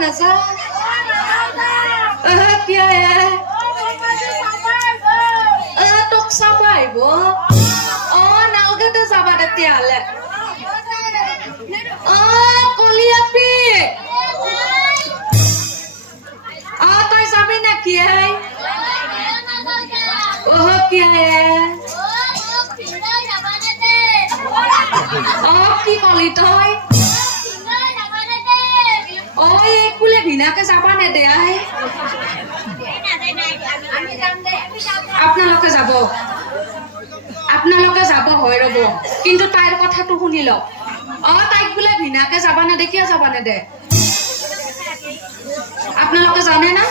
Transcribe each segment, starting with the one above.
नजा क्या है তোক চাব আহিব নালগেতে যাবা তেতিয়াহ'লে কলিয়াপি তই যাবি নেকি কি কি কলি তই কোলে ভিনাকে যাবা নেদে আপোনালোকে যাব হয় ৰ'ব কিন্তু তাইৰ কথাটো শুনি লওক তাইক বোলে ভিনাকে যাবা নেদে কিয় যাবা নেদে আপোনালোকে জানে না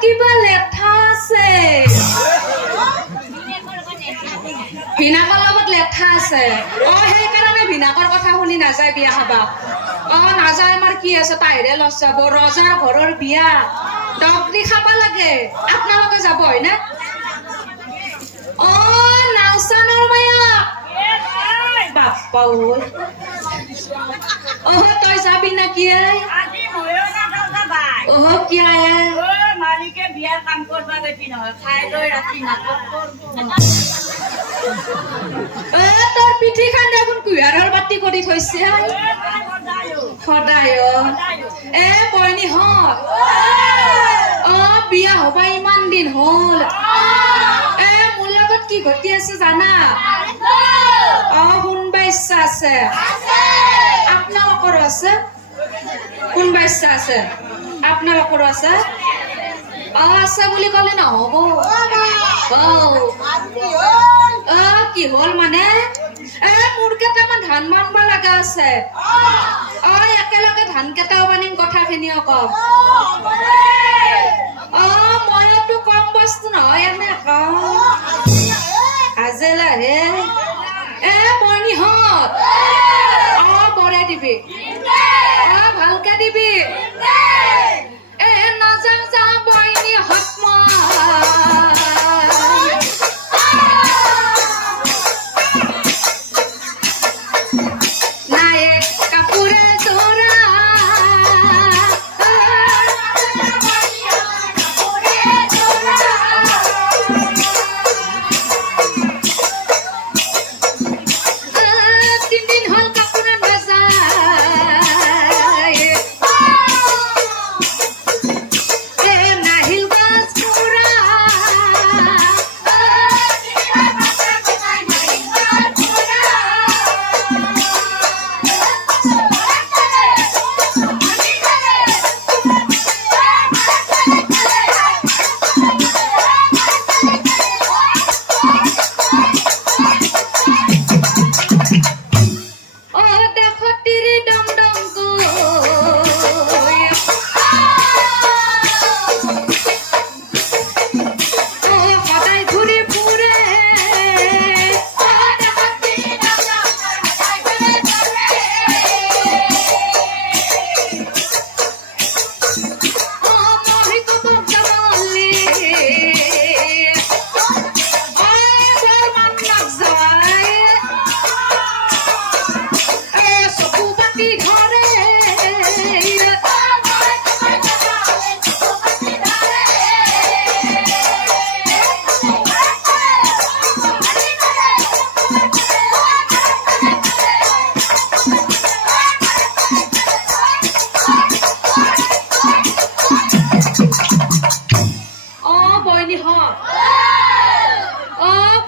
কিবা লেঠা আছে ভিনাকৰ লগত লেঠা আছে সেইকাৰণে ভিনাকৰ কথা শুনি নাযায় বিয়া খাবা নাযায় আমাৰ কি আছে তাইৰে লছ যাব ৰজাৰ ঘৰৰ বিয়া ডগৰি খাবা লাগে আপোনালোকে যাব হয় না নাওচানৰ মায়া বাপ্পা তই যাবি না কি কি মালিকে বিয়াৰ কাম কৰবা বেছি নহয় খাই লৈ ৰাতি নাটক তোৰ পিঠিখন দেখোন কুঁহিয়াৰৰ বাতি কৰি থৈছে সদায় বইনীহঁত বিয়া হবা ইমান দিন হ'ল মোৰ লগত কি ঘটি আছে জানা শুনবা ইচ্ছা আছে আপোনালোকৰো আছে শুনবা ইচ্ছা আছে আপোনালোকৰো আছে আছে বুলি ক'লে নহ'ব কি হ'ল মানে মোৰ কেইটামান ধান মানবা লগা আছে একেলগে ধান কেইটাও মানিম কথাখিনিও কম মইতো কম বস্তু নহয় এনে কম আজিলাহে বইনীহঁত বৰে দিবি ভালকে দিবি নাযাওঁ যাওঁ বইনীহঁত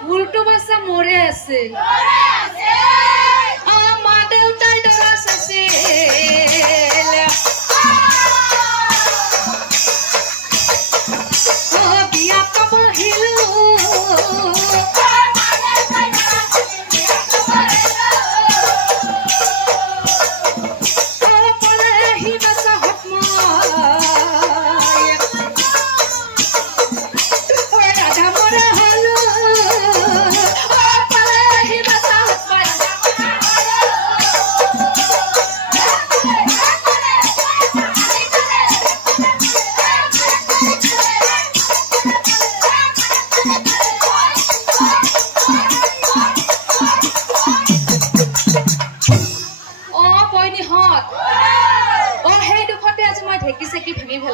ভুলটো বাচ্চা মরে আছে মা দেউতাই দরস আছে বিয়া পাব হিলো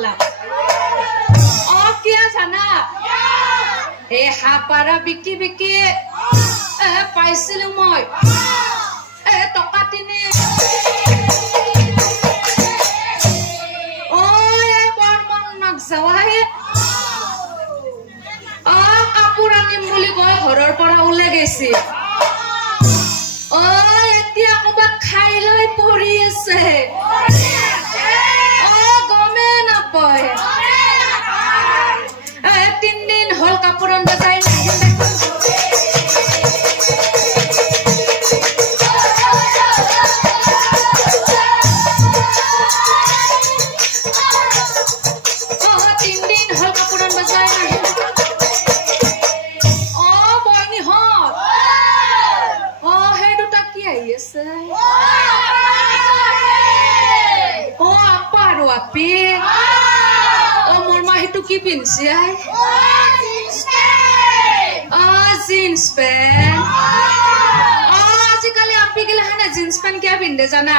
পালা কিয় জানা এই হাপাৰা বিকি বিকি পাইছিলো মই টকা তিনি বৰ মন নাযাৱাই কাপোৰ আনিম বুলি কৈ ঘৰৰ পৰা ওলাই গৈছে এতিয়া ক'ৰবাত খাই লৈ পৰি আছে গমেই নাপায় 3 দিন হ'ল কাপোৰ আনিব যায় মোৰ মাহীটো কি পিন্ধিছে জিন্স পেণ্ট আজিকালি আপি গিলাখানে জিন্স পেণ্ট কিয় পিন্ধে জানা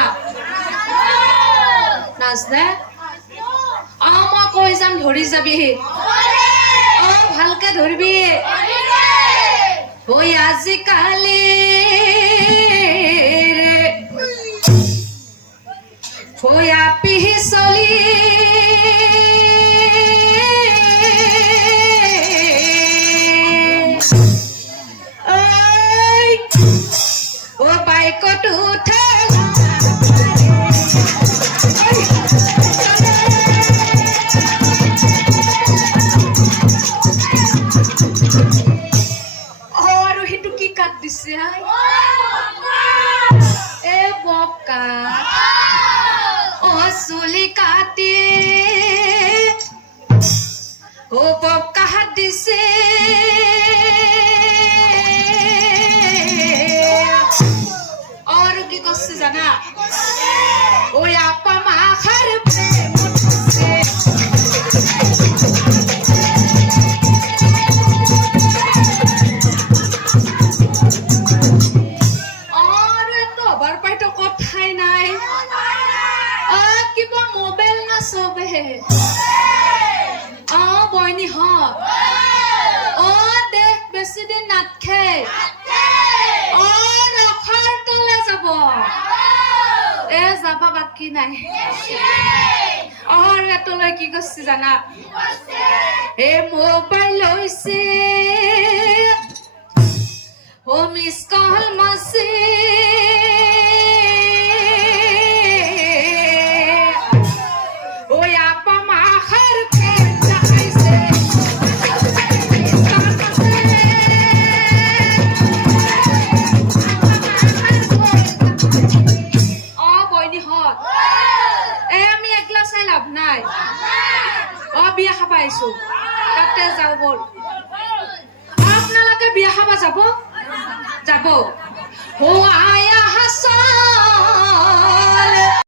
নাজনে মই কৈ যাম ধৰি যাবি ভালকে ধৰিবি ঐ আজিকালি আপি চলি বাইকত উঠে আৰু সেইটো কি কাট দিছে বকা চুলি কাটি বকা হাত দিছে আৰু কি কৈছে জানা আপা মাখাৰ কথাই নাই কিবা মোবাইল না চবে বইনি দেখ বেছি দিন নাথে ৰখাৰ তলে যাব যাবা বাকী নাই এতলৈ কি কৰিছে জানা মোবাইল লৈছে মিছ কল মাছে বিয়া খাবা আহিছো তাতে যাও বল আপোনালোকে বিয়া খাবা যাব যাব আয়া হাসন